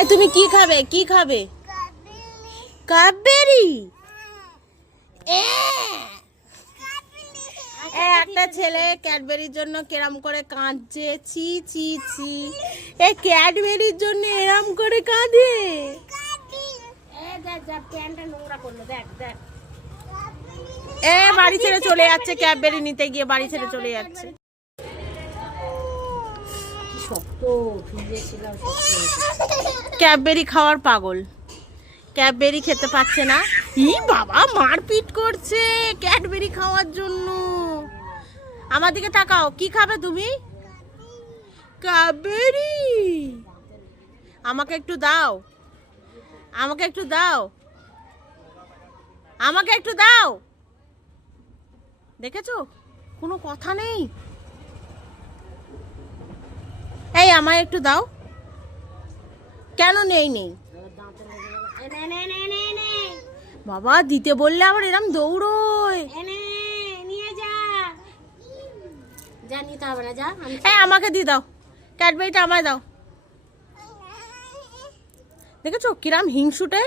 এই তুমি কি খাবে, কি খাবে? কাবেরি। একটা ছেলে ক্যাডবেরির জন্য কেরাম করে কাঁদছে। ছি ছি ছি, এই ক্যাডবেরির জন্য এরাম করে কাঁদে। বাড়ি ছেড়ে চলে যাচ্ছে, ক্যাডবেরি নিতে গিয়ে বাড়ি ছেড়ে চলে যাচ্ছে। ক্যাডবেরি খাওয়ার পাগল, ক্যাডবেরি খেতে পাচ্ছে না। ই বাবা, মারপিট করছে ক্যাডবেরি খাওয়ার জন্য। আমার দিকে তাকাও, কি খাবে তুমি? ক্যাডবেরি। আমাকে একটু দাও, আমাকে একটু দাও, আমাকে একটু দাও। দেখেছো, কোনো কথা নেই। এই আমায় একটু দাও। কেন নেই? নেই বাবা, দিতে বললে আবার এরম দৌড়োয়। আমাকে দিয়ে দাও, ক্যাডবেরিটা আমায় দাও। দেখেছো কিরাম হিংসুটে।